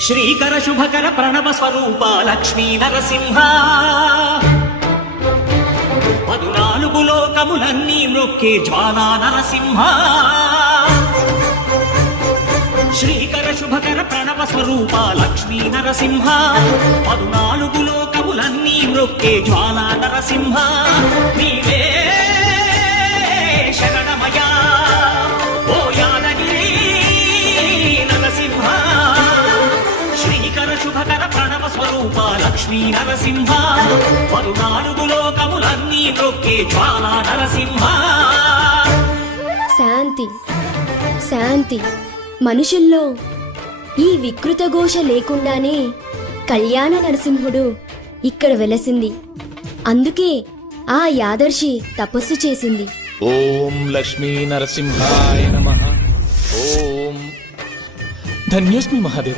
శ్రీకర శుభకర ప్రణవ స్వరూప లక్ష్మీ నరసింహ 14 లోకములన్నీ మ్రొక్కే జ్వాలా నరసింహ శ్రీకర శుభకర ప్రణవ స్వరూప లక్ష్మీ నరసింహ 14 లోకములన్నీ మ్రొక్కే జ్వాలా నరసింహ నీవే శరణమయా ఓ యాదగిరి నరసింహ శ్రీకర శుభకర ప్రణవ స్వరూప లక్ష్మీ నరసింహ 14 లోకములన్నీ మ్రొక్కే జ్వాలా నరసింహ. శాంతి శాంతి. మనుషుల్లో ఈ వికృత ఘోష లేకుండానే కళ్యాణ నరసింహుడు ఇక్కడ వెలసింది. అందుకే ఆ యాదర్శి తపస్సు చేసింది. ఓం లక్ష్మీ నరసింహాయ నమః. ఓం ధన్యోస్మి మహాదేవ.